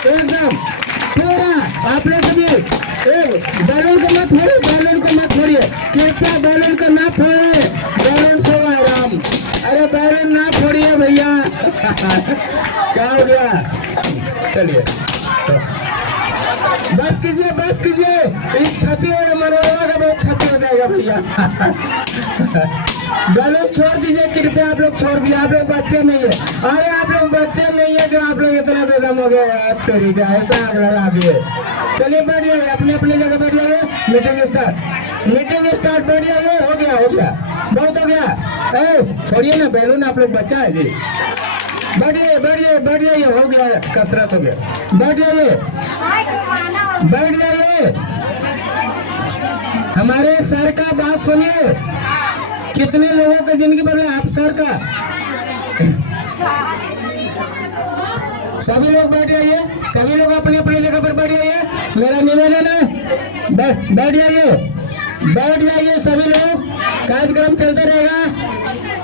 एकदम पूरा। आप लोग भी बैलून को मत फोड़िए, बैलून को मत फोड़िए, कृपया बैलून को ना फोड़े, बैलून से आराम। अरे बैलून ना फोड़िए भैया। क्या हो गया? चलिए बस कीजिए, बस कीजिए, इस छठी और मनोरमा का बहुत क्षति हो जाएगा भैया। बैलून छोड़ दीजिए कृपया, आप लोग छोड़ दीजिए, आप लोग बच्चे नहीं है। अरे आप लोग बच्चे नहीं है जो आप लोग इतना बेदम हो गए आप तरीका ऐसा आग लगा दिए। चलिए बैठ जाइए, अपने अपने जगह बैठ जाइए, मीटिंग स्टार्ट बैठ जाइए। हो गया बहुत हो गया। छोड़िए ना बैलून, आप लोग बच्चा है जी। बैठ जाइए, हो गया, कसरत हो गया। बैठ जाइए। हमारे सर का बात सुनिए, कितने लोगों की जिंदगी बदले आप सर का। सभी लोग बैठ जाइए, सभी लोग अपनी अपनी जगह पर बैठ जाइए। मेरा निवेदन है बैठ जाइए सभी लोग। कार्यक्रम चलते रहेगा,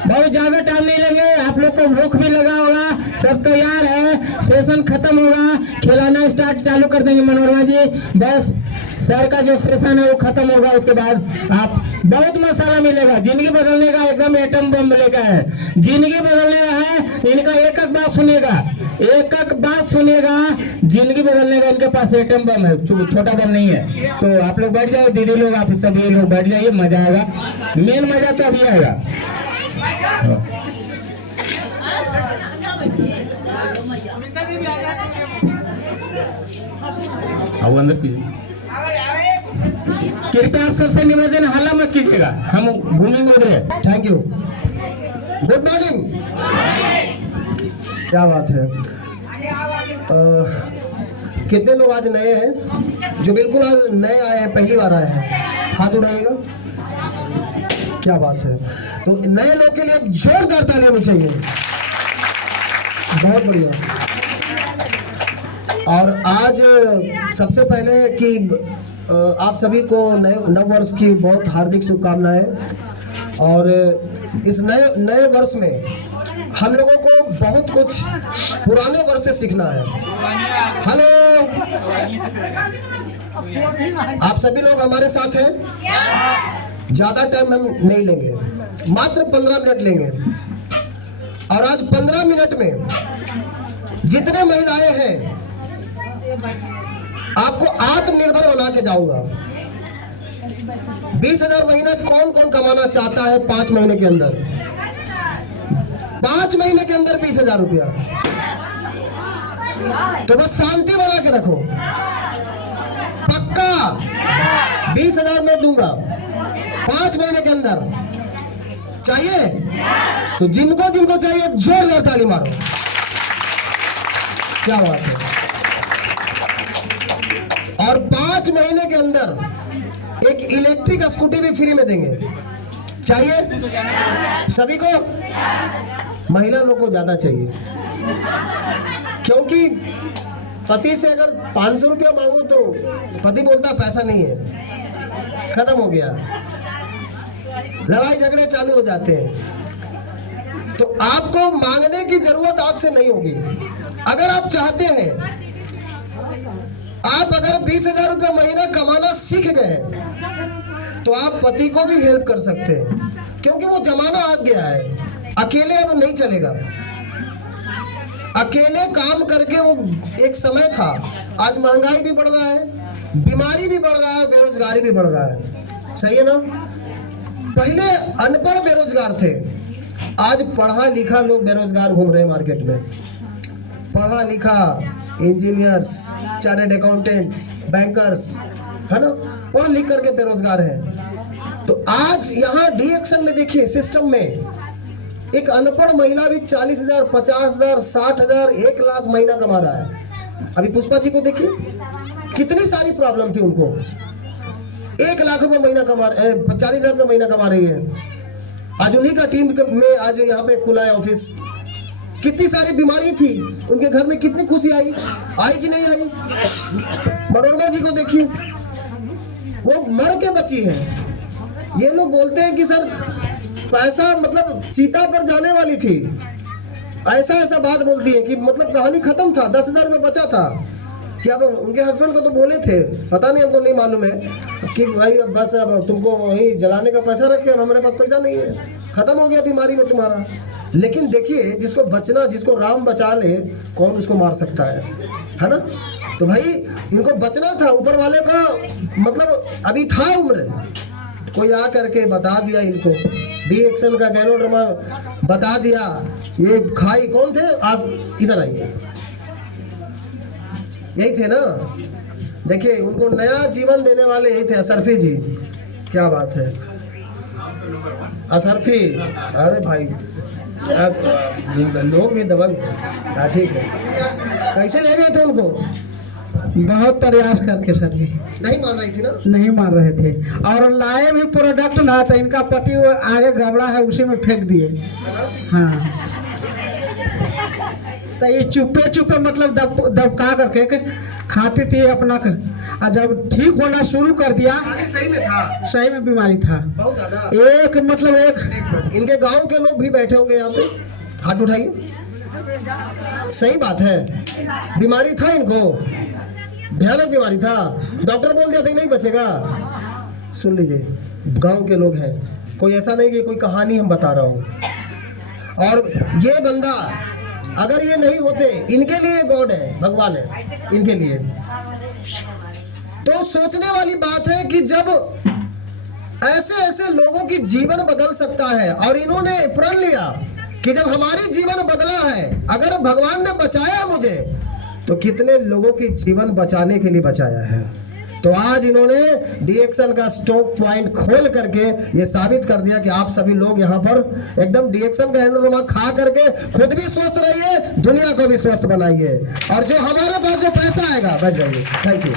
बहुत ज्यादा टाइम नहीं लेंगे। आप लोग को भूख भी लगा होगा, सब तैयार है, सेशन खत्म होगा, खिलाना स्टार्ट चालू कर देंगे मनोरमा जी। बस सर का जो सेशन है वो खत्म होगा, उसके बाद आप बहुत मसाला मिलेगा। जिंदगी बदलने का एकदम एटम बम लेकर है, जिंदगी बदलने का है। इनका एक बात सुनेगा, जिंदगी बदलने का इनके पास एटम बम है, छोटा बम नहीं है। तो आप लोग बैठ जाओ, दीदी लोग, आप सभी लोग बैठ जाइए, मजा आएगा। मेन मजा तो अभी आएगा। आओ अंदर कीजिए। कृपया आप सबसे निवेदन, हल्ला मत कीजिएगा, हम घूमेंगे उधर। Thank you. Good morning. क्या बात है। कितने लोग आज नए हैं, जो बिल्कुल आज नए आए हैं, पहली बार आए हैं, हाथ उठाइएगा। क्या बात है। तो नए लोग के लिए एक जोरदार ताली होनी चाहिए। बहुत बढ़िया। और आज सबसे पहले कि आप सभी को नव वर्ष की बहुत हार्दिक शुभकामनाएं। और इस नए वर्ष में हम लोगों को बहुत कुछ पुराने वर्ष से सीखना है। हेलो, आप सभी लोग हमारे साथ हैं। ज्यादा टाइम हम नहीं लेंगे, मात्र 15 मिनट लेंगे। और आज 15 मिनट में जितने महिलाएं हैं आपको आत्मनिर्भर बना के जाऊंगा। 20,000 महीना कौन कौन कमाना चाहता है 5 महीने के अंदर? 5 महीने के अंदर 20,000 रुपया। तो बस शांति बना के रखो। पक्का 20,000 मैं दूंगा 5 महीने के अंदर। चाहिए? तो जिनको जिनको चाहिए जोरदार ताली मारो। क्या बात है। और 5 महीने के अंदर एक इलेक्ट्रिक स्कूटी भी फ्री में देंगे। चाहिए सभी को? महिला लोग को ज्यादा चाहिए, क्योंकि पति से अगर 500 रुपया मांगो तो पति बोलता पैसा नहीं है, खत्म हो गया, लड़ाई झगड़े चालू हो जाते हैं। तो आपको मांगने की जरूरत आज से नहीं होगी। अगर आप चाहते हैं, आप अगर 20,000 रुपया महीना कमाना सीख गए तो आप पति को भी हेल्प कर सकते हैं, क्योंकि वो जमाना आ गया है। अकेले अब नहीं चलेगा। अकेले काम करके वो एक समय था। आज महंगाई भी बढ़ रहा है, बीमारी भी बढ़ रहा है, बेरोजगारी भी बढ़ रहा है। सही है ना? पहले अनपढ़ बेरोजगार थे, आज पढ़ा लिखा लोग बेरोजगार घूम रहे हैं मार्केट में। पढ़ा लिखा इंजीनियर्स, चार्टर्ड अकाउंटेंट्स, बैंकर्स, है ना, पढ़ लिख करके बेरोजगार है। तो आज यहाँ डी एक्शन में देखिए, सिस्टम में एक अनपढ़ महिला भी 40,000, 50,000, 60,000, 1 लाख महीना कमा रहा है। अभी पुष्पा जी को देखिए, कितनी सारी प्रॉब्लम थी उनको, 1 लाख रुपए महीना कमा 40,000 रुपये महीना कमा रही है। आज उन्हीं का टीम में आज यहाँ पे खुला है ऑफिस। कितनी सारी बीमारी थी उनके घर में, कितनी खुशी आई कि नहीं आई? मनोरमा जी को देखिए, वो मर के बची है। ये लोग बोलते हैं कि सर पैसा मतलब चीता पर जाने वाली थी, ऐसा बात बोलती है कि मतलब कहानी खत्म था, 10,000 में बचा था, कि अब उनके हस्बैंड को तो बोले थे, पता नहीं, हमको नहीं मालूम है कि भाई अब बस अब तुमको वही जलाने का पैसा रखे, अब हमारे पास पैसा नहीं है, खत्म हो गया बीमारी में तुम्हारा। लेकिन देखिए, जिसको बचना, जिसको राम बचा ले, कौन उसको मार सकता है ना। तो भाई इनको बचना था, ऊपर वाले का मतलब अभी था उम्र, कोई आ करके बता दिया इनको, डीएक्सन का गैनोड्रामा बता दिया। ये खाई कौन थे, आज इधर आइए, यही थे ना। देखिए उनको नया जीवन देने वाले यही थे, असरफी जी। क्या बात है असरफी, अरे भाई लोग भी दबंग। हाँ ठीक है, कैसे ले गए थे उनको? बहुत प्रयास करके सर जी, नहीं मान रही थी ना, नहीं मार रहे थे, और लाए भी प्रोडक्ट ना, तो इनका पति वो आगे गबड़ा है उसी में फेंक दिए। हाँ, तो ये चुपे चुपे मतलब दबका करके खाती थी अपना, और जब ठीक होना शुरू कर दिया, सही में था, सही में बीमारी था बहुत ज्यादा। एक मतलब एक इनके गांव के लोग भी बैठे होंगे यहाँ पे, हाथ उठाइए। सही बात है, बीमारी था इनको, भयानक बीमारी था, डॉक्टर बोल दिया था नहीं बचेगा। सुन लीजिए, गांव के लोग हैं, कोई ऐसा नहीं कि कोई कहानी हम बता रहा हूँ। और ये बंदा अगर ये नहीं होते, इनके लिए गॉड है, भगवान है इनके लिए। तो सोचने वाली बात है कि जब ऐसे ऐसे लोगों की जीवन बदल सकता है, और इन्होंने प्रण लिया कि जब हमारी जीवन बदला है, अगर भगवान ने बचाया मुझे, तो कितने लोगों की जीवन बचाने के लिए बचाया है। तो आज इन्होंने डीएक्सन का स्टॉक पॉइंट खोल करके ये साबित कर दिया कि आप सभी लोग यहाँ पर एकदम डीएक्सन का हैंडलमा खा करके खुद भी स्वस्थ रहिए, दुनिया को भी स्वस्थ बनाइए। और जो हमारे पास जो पैसा आएगा, बैठ जाइए, थैंक यू,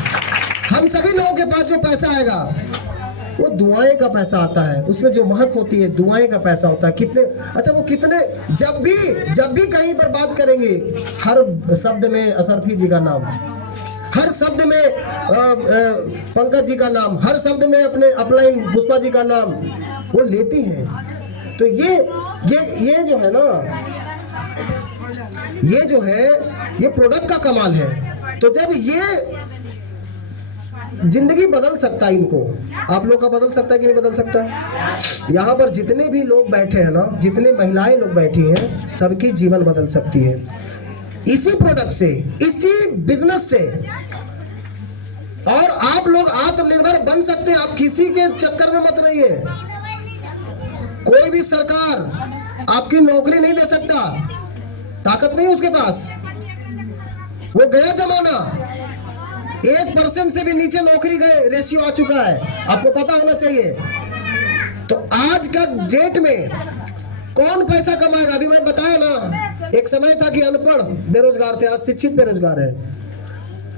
हम सभी लोगों के पास जो पैसा आएगा वो दुआएं का पैसा आता है, उसमें जो महक होती है दुआएं का पैसा होता है। कितने अच्छा, वो कितने, जब भी कहीं पर बात करेंगे, हर शब्द में असरफी जी का नाम, हर शब्द में पंकज जी का नाम, हर शब्द में अपने अपलाइन पुष्पा जी का नाम वो लेती हैं। तो ये जो है ना, ये जो है ये प्रोडक्ट का कमाल है। तो जब ये जिंदगी बदल सकता है, इनको आप लोग का बदल सकता है कि नहीं बदल सकता? यहाँ पर जितने भी लोग बैठे हैं ना, जितने महिलाएं लोग बैठी हैं, सबकी जीवन बदल सकती है इसी प्रोडक्ट से, इसी बिजनेस से। और आप लोग आत्मनिर्भर बन सकते हैं, आप किसी के चक्कर में मत रहिए। कोई भी सरकार आपकी नौकरी नहीं दे सकता, ताकत नहीं उसके पास, वो गया जमाना। 1% से भी नीचे नौकरी गए रेशियो आ चुका है, आपको पता होना चाहिए। तो आज का डेट में कौन पैसा कमाएगा? अभी मैं बताया ना, एक समय था कि अनपढ़ बेरोजगार थे, आज शिक्षित बेरोजगार है,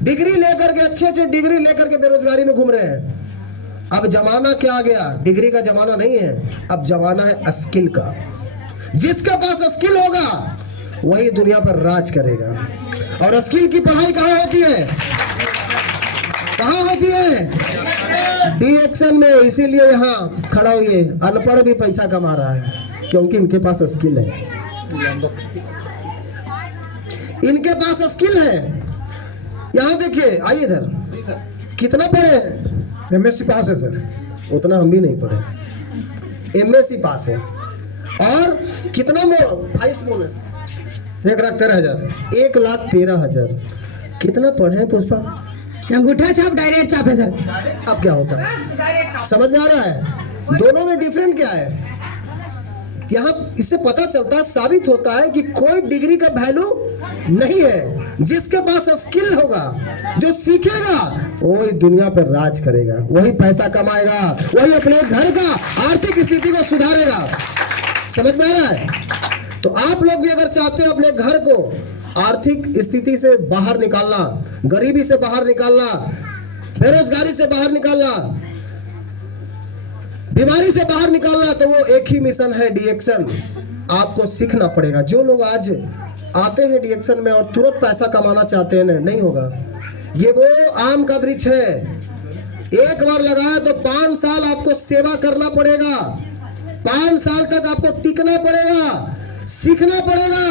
डिग्री लेकर के, अच्छे डिग्री लेकर के बेरोजगारी में घूम रहे हैं। अब जमाना क्या आ गया? डिग्री का जमाना नहीं है, अब जमाना है स्किल का। जिसके पास स्किल होगा वही दुनिया पर राज करेगा। और स्किल की पढ़ाई कहाँ होती है? कहाँ होती है? डीएक्सन में। इसीलिए यहाँ खड़ा हुए अनपढ़ भी पैसा कमा रहा है, क्योंकि इनके पास स्किल है, इनके पास स्किल है। यहाँ देखिए, आइए इधर, कितना पढ़े हैं? एमएससी पास है सर। उतना हम भी नहीं पढ़े, एमएससी पास है। और कितना प्राइस बोनस? 1,13,000। 1,13,000। कितना पढ़े हैं पुष्पा? अंगूठा छाप, डायरेक्ट छाप है सर। अब क्या होता है, समझ में आ रहा है? दोनों में डिफरेंट क्या है? यहाँ इससे पता चलता, साबित होता है कि कोई डिग्री का वैल्यू नहीं है। जिसके पास स्किल होगा, जो सीखेगा, वही दुनिया पर राज करेगा, वही पैसा कमाएगा, वही अपने घर का आर्थिक स्थिति को सुधारेगा। समझ में आ रहा है? तो आप लोग भी अगर चाहते हैं अपने घर को आर्थिक स्थिति से बाहर निकालना, गरीबी से बाहर निकालना, बेरोजगारी से बाहर निकालना, बीमारी से बाहर निकालना, तो वो एक ही मिशन है, डीएक्सन। आपको सीखना पड़ेगा। जो लोग आज आते हैं डीएक्सन में और तुरंत पैसा कमाना चाहते हैं, नहीं होगा। ये वो आम का वृक्ष है, एक बार लगाया तो 5 साल आपको सेवा करना पड़ेगा, 5 साल तक आपको टिकना पड़ेगा। सीखना पड़ेगा।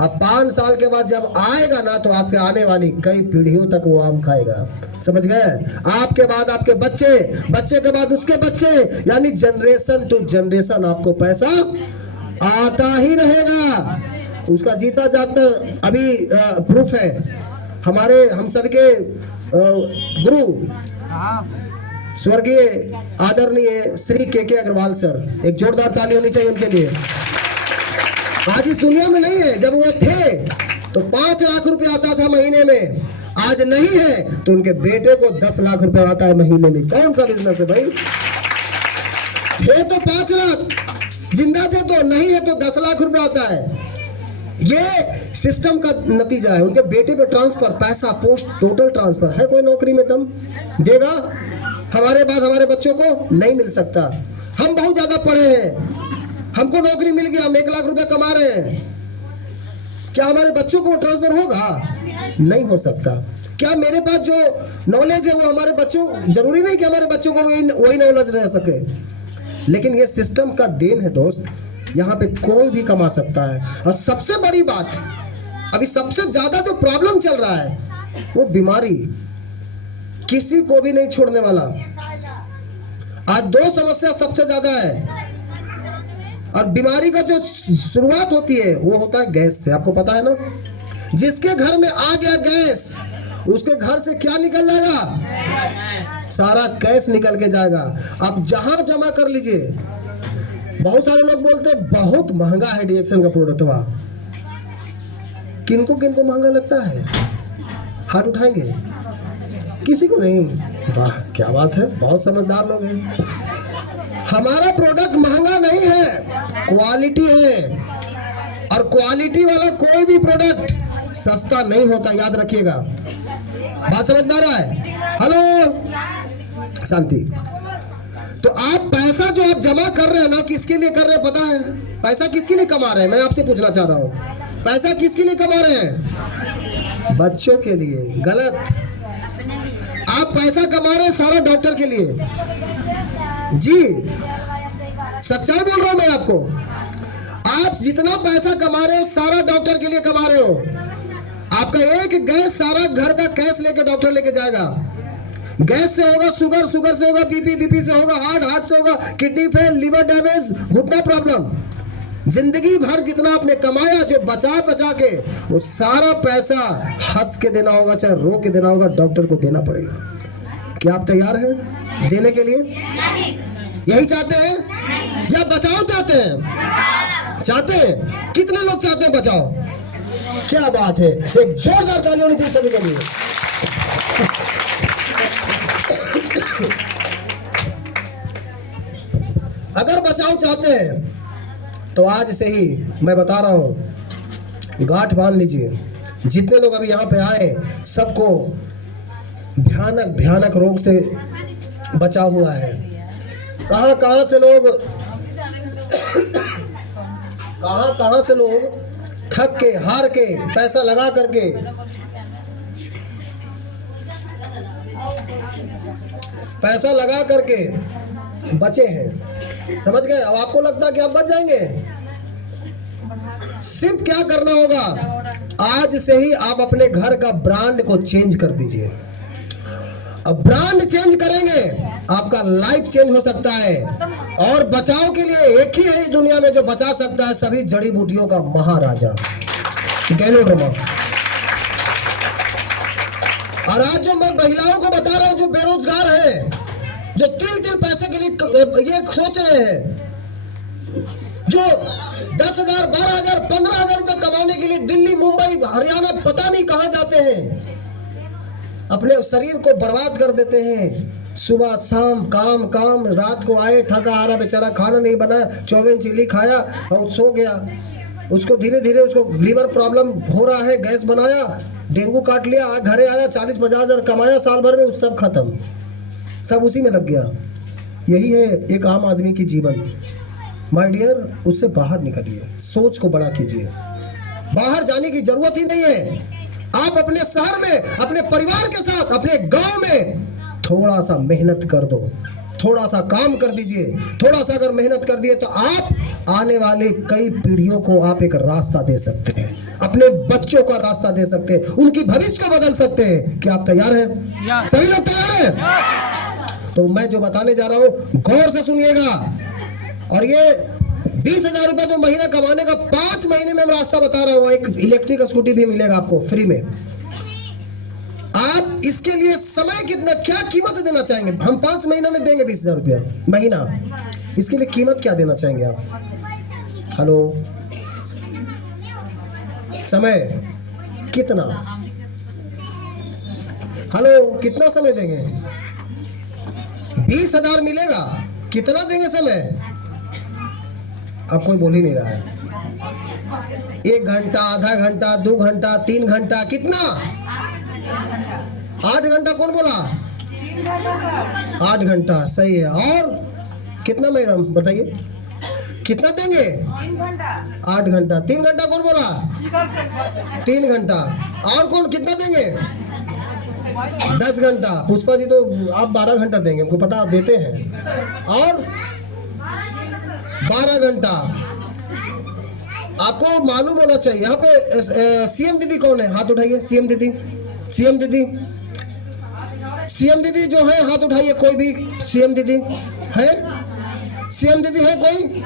अब 5 साल के बाद जब आएगा ना, तो आपके आने वाली कई पीढ़ियों तक वो आम खाएगा। समझ गए? आपके बाद आपके बच्चे, बच्चे के बाद उसके बच्चे, यानी जनरेशन टू जनरेशन आपको पैसा आता ही रहेगा। उसका जीता जागता अभी प्रूफ है। हमारे हम सबके गुरु स्वर्गीय आदरणीय श्री के अग्रवाल सर, एक जोरदार ताली होनी चाहिए उनके लिए। आज इस दुनिया में नहीं है, जब वो थे तो 5 लाख रुपए आता था महीने में, आज नहीं है तो उनके बेटे को 10 लाख रुपए आता है महीने में। कौन सा बिजनेस है भाई? थे तो 5 लाख, जिंदा थे तो, नहीं है तो 10 लाख रुपए आता है। ये सिस्टम का नतीजा है। उनके बेटे पे ट्रांसफर, पैसा, पोस्ट, टोटल ट्रांसफर है। कोई नौकरी में दम देगा? हमारे बाद हमारे बच्चों को नहीं मिल सकता। हम बहुत ज्यादा पढ़े हैं, हमको नौकरी मिल गया, हम 1 लाख रुपए कमा रहे हैं, क्या हमारे बच्चों को ट्रांसफर होगा? नहीं हो सकता। क्या मेरे पास जो नॉलेज है वो हमारे बच्चों, जरूरी नहीं कि हमारे बच्चों को वही नॉलेज रह सके, लेकिन ये सिस्टम का देन है दोस्त। यहाँ पे कोई भी कमा सकता है। और सबसे बड़ी बात, अभी सबसे ज्यादा जो प्रॉब्लम चल रहा है वो बीमारी, किसी को भी नहीं छोड़ने वाला। आज 2 समस्या सबसे ज्यादा है, और बीमारी का जो शुरुआत होती है वो होता है गैस से। आपको पता है ना? जिसके घर में आ गया गैस, उसके घर से क्या निकल जाएगा? सारा गैस निकल के जाएगा। आप जहां जमा कर लीजिए। बहुत सारे लोग बोलते हैं बहुत महंगा है डिएक्शन का प्रोडक्ट। वाह, किनको किनको महंगा लगता है? हाथ उठाएंगे? किसी को नहीं। वाह क्या बात है, बहुत समझदार लोग हैं। हमारा प्रोडक्ट महंगा नहीं है, क्वालिटी है, और क्वालिटी वाला कोई भी प्रोडक्ट सस्ता नहीं होता, याद रखिएगा। बात समझ में आ रहा है? हेलो, शांति। तो आप पैसा जो आप जमा कर रहे हैं ना, किसके लिए कर रहे हैं पता है? पैसा किसके लिए कमा रहे हैं? मैं आपसे पूछना चाह रहा हूँ, पैसा किसके लिए कमा रहे हैं? बच्चों के लिए। गलत। आप पैसा कमा रहे हैं सारा डॉक्टर के लिए। जी सच्चाई बोल रहा हूं मैं आपको। आप जितना पैसा कमा रहे हो सारा डॉक्टर के लिए कमा रहे हो। आपका एक गैस सारा घर का कैश लेके डॉक्टर लेके जाएगा। गैस से होगा शुगर, शुगर से होगा बीपी, बीपी से होगा हार्ट, हार्ट से होगा किडनी फेल, लिवर डैमेज, घुटना प्रॉब्लम। जिंदगी भर जितना आपने कमाया, जो बचा बचा के, वो सारा पैसा हंस के देना होगा चाहे रो के देना होगा, डॉक्टर को देना पड़ेगा। क्या आप तैयार हैं देने के लिए? यही चाहते हैं या बचाओ चाहते हैं? चाहते हैं। कितने लोग चाहते हैं बचाओ? क्या बात है, एक जोरदार ताली होनी चाहिए सभी के लिए। अगर बचाओ चाहते हैं तो आज से ही मैं बता रहा हूं, गांठ बांध लीजिए। जितने लोग अभी यहाँ पे आए, सबको भयानक भयानक रोग से बचा हुआ है। कहां कहां से लोग थक के, हार के, पैसा लगा करके बचे हैं। समझ गए? अब आपको लगता है कि आप बच जाएंगे? सिर्फ क्या करना होगा, आज से ही आप अपने घर का ब्रांड को चेंज कर दीजिए। अब ब्रांड चेंज करेंगे, आपका लाइफ चेंज हो सकता है। और बचाव के लिए एक ही है इस दुनिया में जो बचा सकता है सभी जड़ी बूटियों का महाराजा, गैलोड्रामा। और आज जो मैं महिलाओं को बता रहा हूं, जो बेरोजगार है, जो तिल पैसे के लिए ये सोच रहे हैं, जो 10,000, 12,000, 15,000 रुपए कमाने के लिए दिल्ली, मुंबई, हरियाणा पता नहीं कहां जाते हैं, अपने शरीर को बर्बाद कर देते हैं। सुबह शाम काम काम, रात को आए थका हारा बेचारा, खाना नहीं बना, 24 चिल्ली खाया और सो गया। उसको धीरे धीरे उसको लीवर प्रॉब्लम हो रहा है, गैस बनाया, डेंगू काट लिया, घरे आया, 40-50 हजार कमाया साल भर में, सब खत्म, सब उसी में लग गया। यही है एक आम आदमी की जीवन। माय डियर, उससे बाहर निकलिए, सोच को बड़ा कीजिए। बाहर जाने की जरूरत ही नहीं है। आप अपने शहर में, अपने परिवार के साथ, अपने गांव में थोड़ा सा मेहनत कर दो, थोड़ा सा काम कर दीजिए, थोड़ा सा अगर मेहनत कर दिए तो आप आने वाले कई पीढ़ियों को आप एक रास्ता दे सकते हैं, अपने बच्चों का रास्ता दे सकते हैं, उनकी भविष्य को बदल सकते हैं। क्या आप तैयार हैं? सभी लोग तैयार हैं? तो मैं जो बताने जा रहा हूं गौर से सुनिएगा। और ये 20,000 रुपए जो महीना कमाने का 5 महीने में हम रास्ता बता रहा हूँ। एक इलेक्ट्रिक स्कूटी भी मिलेगा आपको फ्री में। आप इसके लिए समय कितना, क्या कीमत देना चाहेंगे? हम 5 महीना में देंगे 20,000 रुपया महीना, इसके लिए कीमत क्या देना चाहेंगे आप? हेलो, समय कितना? हेलो, कितना समय देंगे? 20,000 मिलेगा, कितना देंगे समय? अब कोई बोल ही नहीं रहा है। 1 घंटा, आधा घंटा, 2 घंटा, 3 घंटा, कितना? 8 घंटा। कौन बोला? 8 घंटा, सही है। और कितना मैडम बताइए, कितना देंगे? 8 घंटा। 3 घंटा कौन बोला? 3 घंटा। और कौन कितना देंगे? 10 घंटा। पुष्पा जी तो आप 12 घंटा देंगे, हमको पता आप देते हैं। और 12 घंटा। आपको मालूम होना चाहिए यहाँ पे सीएम दीदी कौन है? हाथ उठाइए। सीएम दीदी, सीएम दीदी, सीएम दीदी जो है हाथ उठाइए। कोई भी सीएम दीदी है? सीएम दीदी है कोई?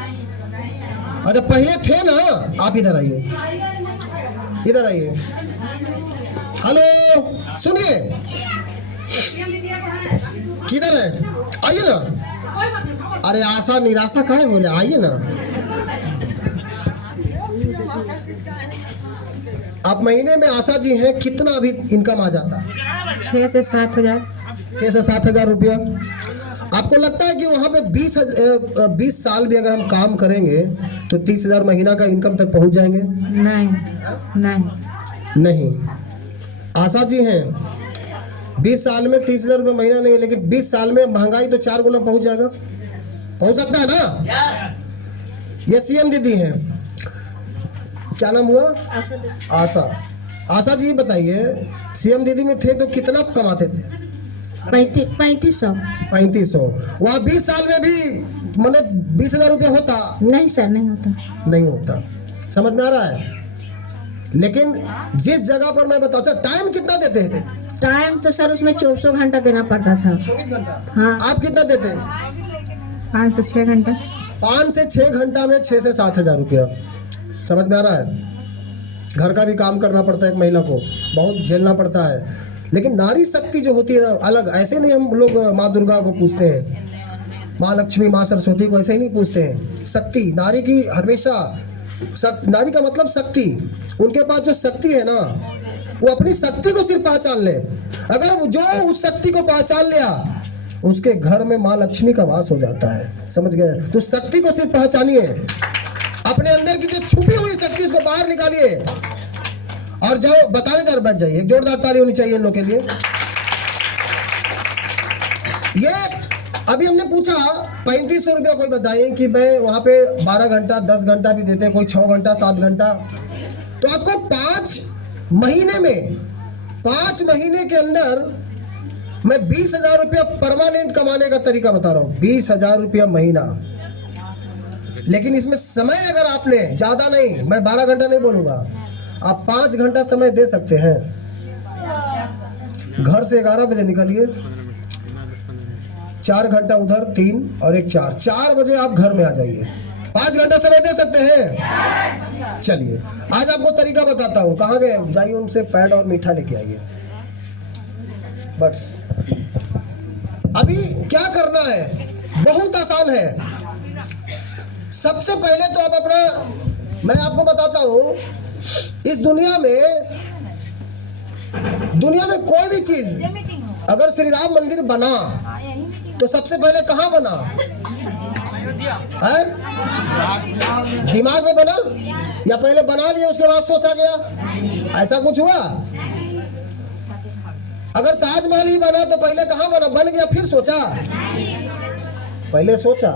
अच्छा, पहले थे ना। आप इधर आइए, इधर आइए। हेलो, सुनिए, किधर है? आइए ना। अरे आशा निराशा काहे हो रहे? आइए ना। आप महीने में आशा जी हैं, कितना अभी इनकम आ जाता है? 6 से 7 हज़ार। 6 से 7 हज़ार रुपया। आपको लगता है कि वहाँ पे 20 साल भी अगर हम काम करेंगे तो 30,000 महीना का इनकम तक पहुँच जाएंगे? नहीं नहीं नहीं। आशा जी हैं 20 साल में 30,000 रुपये महीना नहीं, लेकिन 20 साल में महंगाई तो 4 गुना पहुँच जाएगा। पहुँच सकता है ना? ये सीएम दीदी हैं, क्या नाम हुआ? आशा। आशा जी बताइए, सीएम दीदी में थे तो कितना कमाते थे? 3500। 3500। वहाँ 20 साल में भी मतलब 20,000 रुपया होता? नहीं सर, नहीं होता। नहीं होता। समझ में आ रहा है? लेकिन जिस जगह पर मैं बताऊँ, टाइम कितना देते थे? टाइम तो सर उसमें 24 घंटा देना पड़ता था। 24 घंटा। हाँ। आप कितना देते? 5 से 6 घंटा। 5 से 6 घंटा में 6 से 7 हज़ार रुपया। समझ में आ रहा है? घर का भी काम करना पड़ता है एक महिला को, बहुत झेलना पड़ता है। लेकिन नारी शक्ति जो होती है ना, अलग। ऐसे नहीं हम लोग माँ दुर्गा को पूछते हैं, माँ लक्ष्मी, माँ सरस्वती को ऐसे ही नहीं पूछते हैं। शक्ति नारी की हमेशा, नारी का मतलब शक्ति। उनके पास जो शक्ति है ना, वो अपनी शक्ति को सिर्फ पहचान ले। अगर वो जो उस शक्ति को पहचान लिया, उसके घर में माँ लक्ष्मी का वास हो जाता है। समझ गए? तो शक्ति को सिर्फ पहचानिए, अपने अंदर की जो छुपी हुई शक्ति उसको बाहर निकालिए और जाओ बताने जा बैठ जाइए। एक जोरदार ताली होनी चाहिए इन लोग के लिए। ये अभी हमने पूछा 3500 रुपया, कोई बताइए कि मैं वहाँ पे 12 घंटा 10 घंटा भी देते, कोई 6 घंटा 7 घंटा। तो आपको 5 महीने में, 5 महीने के अंदर मैं 20,000 रुपया परमानेंट कमाने का तरीका बता रहा हूँ। 20,000 रुपया महीना। लेकिन इसमें समय अगर आपने ज़्यादा नहीं, मैं 12 घंटा नहीं बोलूँगा, आप 5 घंटा समय दे सकते हैं। घर से 11 बजे निकलिए, 4 घंटा उधर, 3 और 1 4, 4 बजे आप घर में आ जाइए। 5 घंटा समय दे सकते हैं? चलिए आज आपको तरीका बताता हूँ। कहाँ गए? जाइए उनसे पैड और मीठा लेके आइए। बस अभी क्या करना है, बहुत आसान है। सबसे पहले तो आप अपना, मैं आपको बताता हूँ, इस दुनिया में कोई भी चीज, अगर श्री राम मंदिर बना तो सबसे पहले कहाँ बना है? दिमाग में बना या पहले बना लिया उसके बाद सोचा गया? ऐसा कुछ हुआ? अगर ताजमहल ही बना तो पहले कहाँ बना? बन गया फिर सोचा? पहले सोचा।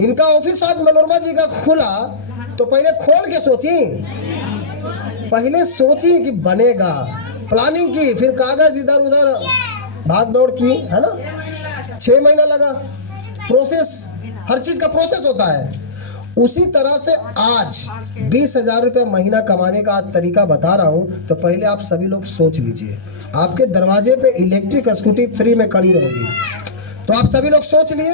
इनका ऑफिस आज मनोरमा जी का खुला तो पहले खोल के सोची, पहले सोची कि बनेगा, प्लानिंग की, फिर कागज इधर उधर भाग दौड़ की, है ना? 6 महीना लगा। प्रोसेस, हर चीज का प्रोसेस होता है। उसी तरह से आज 20,000 रुपये महीना कमाने का आज तरीका बता रहा हूं। तो पहले आप सभी लोग सोच लीजिए, आपके दरवाजे पे इलेक्ट्रिक स्कूटी फ्री में खड़ी रहेगी। तो आप सभी लोग सोच लिए?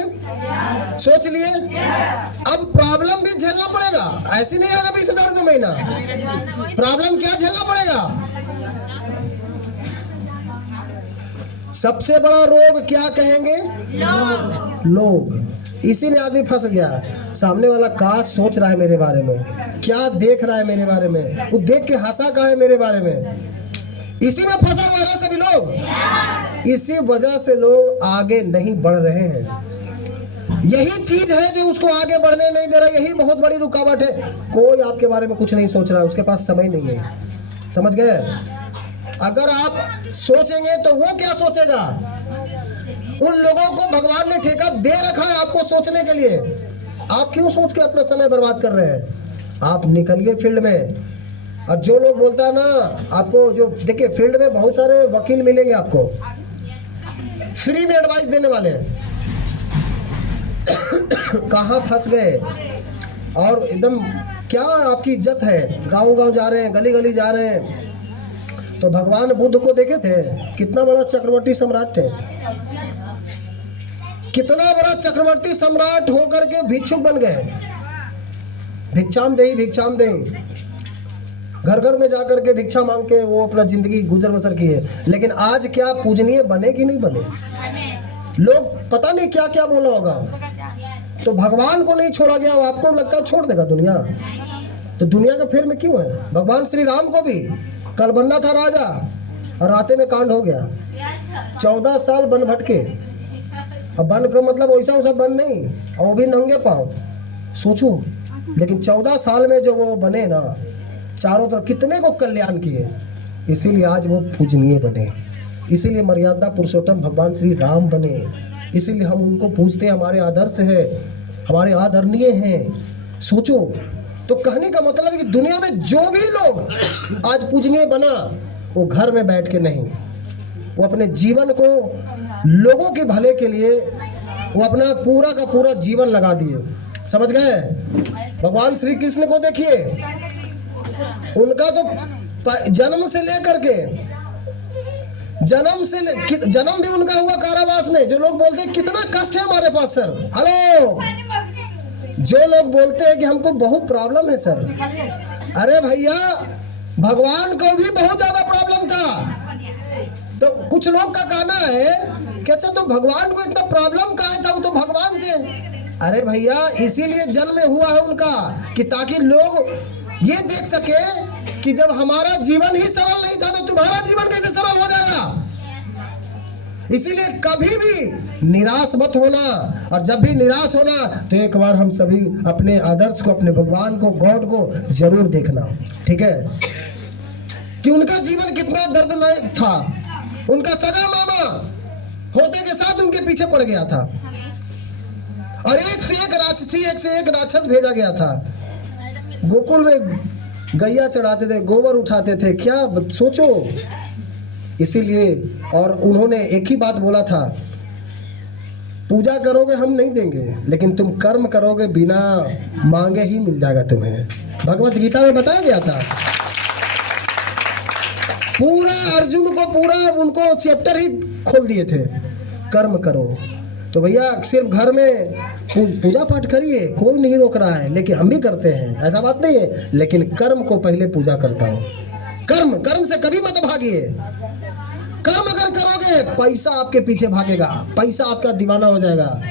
अब प्रॉब्लम भी झेलना पड़ेगा, ऐसे नहीं आएगा 20,000 रुपये महीना। प्रॉब्लम क्या झेलना पड़ेगा? सबसे बड़ा रोग क्या कहेंगे? लोग। इसी में आदमी फंस गया। सामने वाला क्या सोच रहा है मेरे बारे में, क्या देख रहा है मेरे बारे में, वो देख के हंसा कहा है मेरे बारे में, इसी में फंसा हुआ है ना सभी लोग। इसी वजह से लोग आगे नहीं बढ़ रहे हैं। यही चीज है जो उसको आगे बढ़ने नहीं दे रहा, यही बहुत बड़ी रुकावट है। कोई आपके बारे में कुछ नहीं सोच रहा है, उसके पास समय नहीं है। समझ गए? अगर आप सोचेंगे तो वो क्या सोचेगा? उन लोगों को भगवान ने ठेका दे रखा है आपको सोचने के लिए। आप क्यों सोच के अपना समय बर्बाद कर रहे हैं? आप निकलिए फील्ड में। और जो लोग बोलता है ना आपको, जो देखिए फील्ड में बहुत सारे वकील मिलेंगे आपको फ्री में एडवाइस देने वाले। कहाँ फंस गए और एकदम क्या आपकी इज्जत है, गांव गांव जा रहे हैं, गली गली जा रहे हैं। तो भगवान बुद्ध को देखे थे, कितना बड़ा चक्रवर्ती सम्राट थे, कितना बड़ा चक्रवर्ती सम्राट होकर के भिक्षुक बन गए। भिक्षाम देही घर घर में जाकर के भिक्षा मांग के वो अपना जिंदगी गुजर बसर किए। लेकिन आज क्या पूजनीय बने कि नहीं बने? लोग पता नहीं क्या क्या बोला होगा। तो भगवान को नहीं छोड़ा गया, आपको लगता है छोड़ देगा दुनिया? तो दुनिया का फेर में क्यों है? भगवान श्री राम को भी कल बनना था राजा और राते में कांड हो गया। 14 साल बन भटके। अब बन का मतलब वैसा बन नहीं, और वो भी नंगे पाँव। सोचो, लेकिन 14 साल में जो वो बने ना, चारों तरफ कितने को कल्याण किए। इसीलिए आज वो पूजनीय बने, इसीलिए मर्यादा पुरुषोत्तम भगवान श्री राम बने। इसीलिए हम उनको पूजते हैं, हमारे आदर्श है, हमारे आदरणीय हैं। सोचो, तो कहने का मतलब है कि दुनिया में जो भी लोग आज पूजनीय बना, वो घर में बैठ के नहीं, वो अपने जीवन को लोगों के भले के लिए वो अपना पूरा का पूरा जीवन लगा दिए। समझ गए? भगवान श्री कृष्ण को देखिए, उनका तो जन्म से लेकर के जन्म भी उनका हुआ कारावास में। जो लोग बोलते हैं कितना कष्ट है हमारे पास सर, हेलो, जो लोग बोलते हैं कि हमको बहुत प्रॉब्लम है सर, अरे भैया भगवान को भी बहुत ज्यादा प्रॉब्लम था। तो कुछ लोग का कहना है कि अच्छा तो भगवान को इतना प्रॉब्लम कहाँ था, वो तो भगवान थे। अरे भैया इसीलिए जन्म हुआ है उनका कि ताकि लोग ये देख सके कि जब हमारा जीवन ही सरल नहीं था तो तुम्हारा जीवन कैसे सरल हो जाएगा। इसीलिए कभी भी निराश मत होना, और जब भी निराश होना तो एक बार हम सभी अपने आदर्श को, अपने भगवान को, गॉड को जरूर देखना। ठीक है कि उनका जीवन कितना दर्दनाक था। उनका सगा मामा होते के साथ उनके पीछे पड़ गया था, और एक से एक राक्षस भेजा गया था। गोकुल में गैया चढ़ाते थे, गोबर उठाते थे, क्या सोचो। इसीलिए और उन्होंने एक ही बात बोला था, पूजा करोगे हम नहीं देंगे, लेकिन तुम कर्म करोगे बिना मांगे ही मिल जाएगा तुम्हें। भगवत गीता में बताया गया था। पूरा अर्जुन को पूरा उनको चैप्टर ही खोल दिए थे, कर्म करो। तो भैया सिर्फ घर में पूजा पाठ करिए, कोई नहीं रोक रहा है, लेकिन हम भी करते हैं, ऐसा बात नहीं है। लेकिन कर्म को पहले पूजा करता हूँ। कर्म से कभी मत भागिए। कर्म अगर करोगे पैसा आपके पीछे भागेगा, पैसा आपका दीवाना हो जाएगा।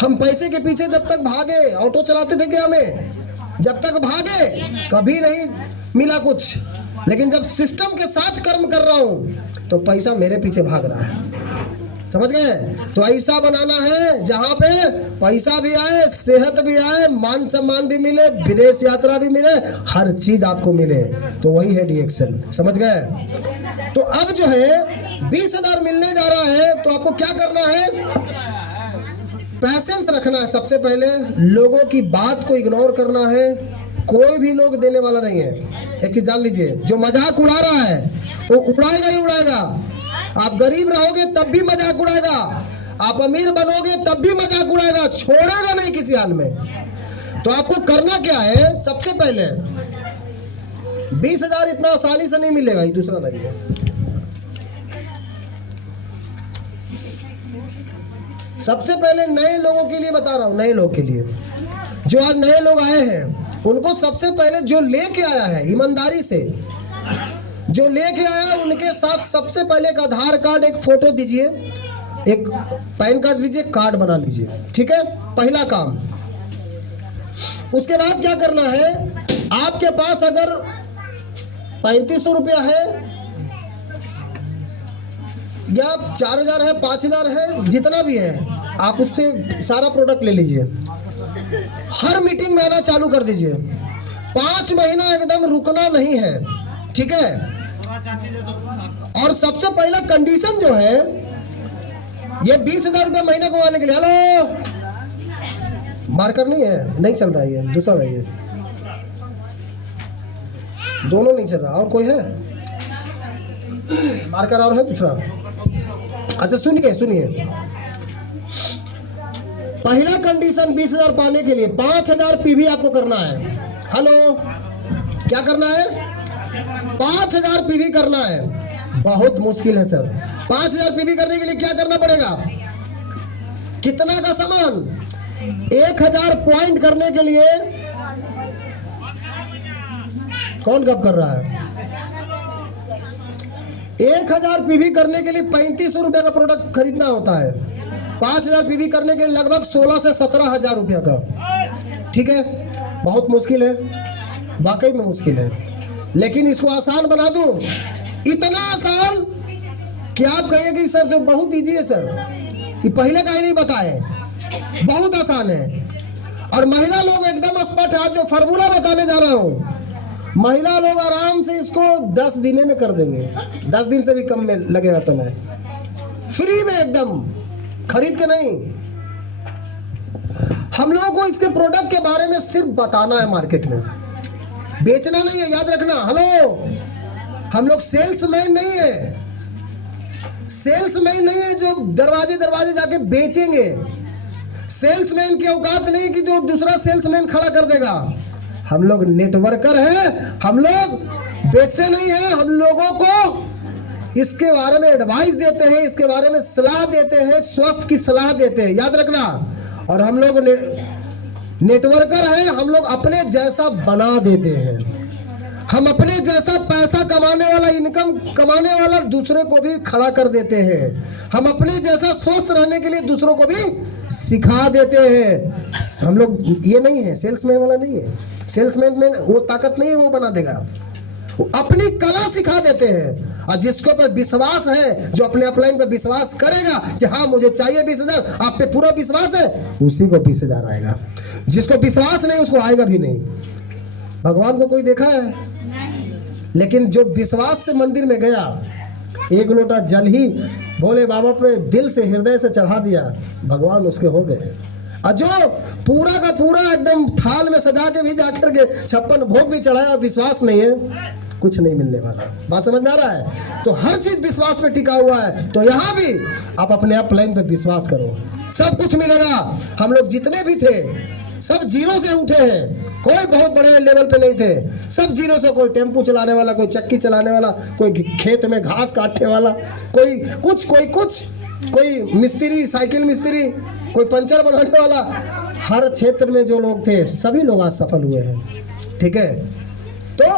हम पैसे के पीछे जब तक भागे, ऑटो चलाते थे क्या हमें, जब तक भागे कभी नहीं मिला कुछ। लेकिन जब सिस्टम के साथ कर्म कर रहा हूँ तो पैसा मेरे पीछे भाग रहा है। समझ गए? तो ऐसा बनाना है जहां पे पैसा भी आए, सेहत भी आए, मान सम्मान भी मिले, विदेश यात्रा भी मिले, हर चीज आपको मिले। तो वही है डीएक्शन। समझ गए? तो अब जो है 20,000 मिलने जा रहा है, तो आपको क्या करना है? पैसेंस रखना है। सबसे पहले लोगों की बात को इग्नोर करना है। कोई भी लोग देने वाला नहीं है। एक चीज जान लीजिए, जो मजाक उड़ा रहा है वो उड़ाएगा ही उड़ाएगा। आप गरीब रहोगे तब भी मजाक उड़ाएगा, आप अमीर बनोगे तब भी मजाक उड़ाएगा, छोड़ेगा नहीं किसी हाल में। तो आपको करना क्या है, सबसे पहले 20,000 इतना आसानी से नहीं मिलेगा, ये दूसरा नहीं है। सबसे पहले नए लोगों के लिए बता रहा हूं, नए लोग के लिए, जो आज नए लोग आए हैं उनको सबसे पहले जो लेके आया है ईमानदारी से, जो लेके आया उनके साथ सबसे पहले एक आधार कार्ड, एक फोटो दीजिए, एक पैन कार्ड दीजिए, कार्ड बना लीजिए, ठीक है, पहला काम। उसके बाद क्या करना है, आपके पास अगर 3500 रुपया है या 4000 है, 5000 है, जितना भी है आप उससे सारा प्रोडक्ट ले लीजिए। हर मीटिंग में आना चालू कर दीजिए, 5 महीना एकदम रुकना नहीं है, ठीक है। और सबसे पहला कंडीशन जो है, ये 20,000 रुपया महीना कमाने के लिए, हेलो मार्कर नहीं है, नहीं चल रहा है, ये दूसरा है, ये दोनों नहीं चल रहा। और कोई है मार्कर और है दूसरा? अच्छा सुनिए, पहला कंडीशन 20,000 पाने के लिए 5,000 पीवी आपको करना है। हेलो, क्या करना है? 5,000 पीवी करना है। बहुत मुश्किल है सर, 5,000 पीवी करने के लिए क्या करना पड़ेगा? कितना का सामान? 1,000 पॉइंट करने के लिए, कौन गप कर रहा है? 1,000 पीवी करने के लिए 3500 रुपया का प्रोडक्ट खरीदना होता है। 5,000 पीवी करने के लिए लगभग 16 से 17,000 रुपया का, ठीक है। बहुत मुश्किल है, वाकई में मुश्किल है, लेकिन इसको आसान बना दूं, इतना आसान कि आप कहिएगा सर तो बहुत ईजी है सर, ये पहले का ही नहीं बताए, बहुत आसान है। और महिला लोग एकदम स्पष्ट, आज जो फार्मूला बताने जा रहा हूं, महिला लोग आराम से इसको 10 दिन में कर देंगे, 10 दिन से भी कम में लगेगा समय, फ्री में एकदम, खरीद के नहीं। हम लोगों को इसके प्रोडक्ट के बारे में सिर्फ बताना है, मार्केट में बेचना नहीं है, याद रखना। हेलो, हम लोग सेल्समैन नहीं है, सेल्समैन नहीं है जो दरवाजे दरवाजे जाके बेचेंगे। सेल्समैन की औकात नहीं कि जो दूसरा सेल्समैन खड़ा कर देगा। हम लोग नेटवर्कर हैं, हम लोग बेचते नहीं हैं, हम लोगों को इसके बारे में एडवाइस देते हैं, इसके बारे में सलाह देते हैं, स्वास्थ्य की सलाह देते हैं, याद रखना। और हम लोग नेटवर्कर हैं, हम लोग अपने जैसा बना देते हैं, हम अपने जैसा पैसा कमाने वाला, इनकम कमाने वाला दूसरे को भी खड़ा कर देते हैं, हम अपने जैसा स्वस्थ रहने के लिए दूसरों को भी सिखा देते हैं। हम लोग ये नहीं है, सेल्समैन वाला नहीं है, सेल्समैन में वो ताकत नहीं है वो बना देगा, वो अपनी कला सिखा देते हैं। और जिसको पर विश्वास है, जो अपने अपलाइन पर विश्वास करेगा कि हाँ मुझे चाहिए 20,000, आप पे पूरा विश्वास है, उसी को 20,000 आएगा। जिसको विश्वास नहीं उसको आएगा भी नहीं। भगवान को कोई देखा है? लेकिन जो विश्वास से मंदिर में गया, एक लोटा जल ही भोले बाबा पे दिल से, हृदय से चढ़ा दिया, भगवान उसके हो गए। और जो पूरा का पूरा एकदम थाल में सजा के भी जाकर के 56 भोग भी चढ़ाया, विश्वास नहीं है, कुछ नहीं मिलने वाला। बात समझ में आ रहा है? तो हर चीज विश्वास पे टिका हुआ है। तो यहाँ भी आप अपने अपलाइन पे विश्वास करो, सब कुछ मिलेगा। हम लोग जितने भी थे सब जीरो से उठे हैं, कोई बहुत बड़े लेवल पे नहीं थे, सब जीरो से। कोई टेम्पू चलाने वाला, कोई चक्की चलाने वाला, कोई खेत में घास काटने वाला, कोई कुछ, कोई मिस्त्री, साइकिल मिस्त्री, कोई पंचर बनाने वाला। हर क्षेत्र में जो लोग थे सभी लोग आज सफल हुए हैं, ठीक है। तो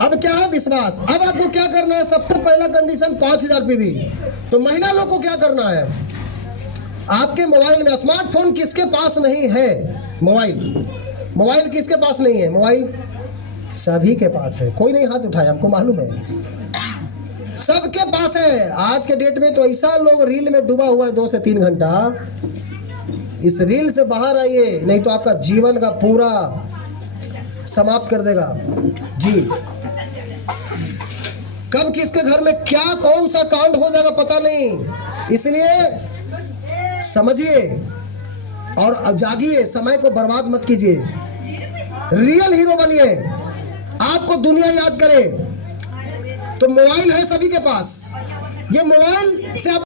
अब क्या है? विश्वास। अब आपको क्या करना है? सबसे पहला कंडीशन 5,000 पीवी। तो महिला लोग को क्या करना है? आपके मोबाइल में, स्मार्टफोन किसके पास नहीं है? मोबाइल किसके पास नहीं है? मोबाइल सभी के पास है, कोई नहीं हाथ उठाया, हमको मालूम है, सबके पास है। आज के डेट में तो ऐसा लोग रील में डूबा हुआ है 2 से 3 घंटा। इस रील से बाहर आइए, नहीं तो आपका जीवन का पूरा समाप्त कर देगा जी। कब किसके घर में क्या कौन सा कांड हो जाएगा पता नहीं, इसलिए समझिए और जागिए, समय को बर्बाद मत कीजिए, रियल हीरो बनिए। आपको दुनिया याद करे तो मोबाइल है सभी के पास, ये मोबाइल से आप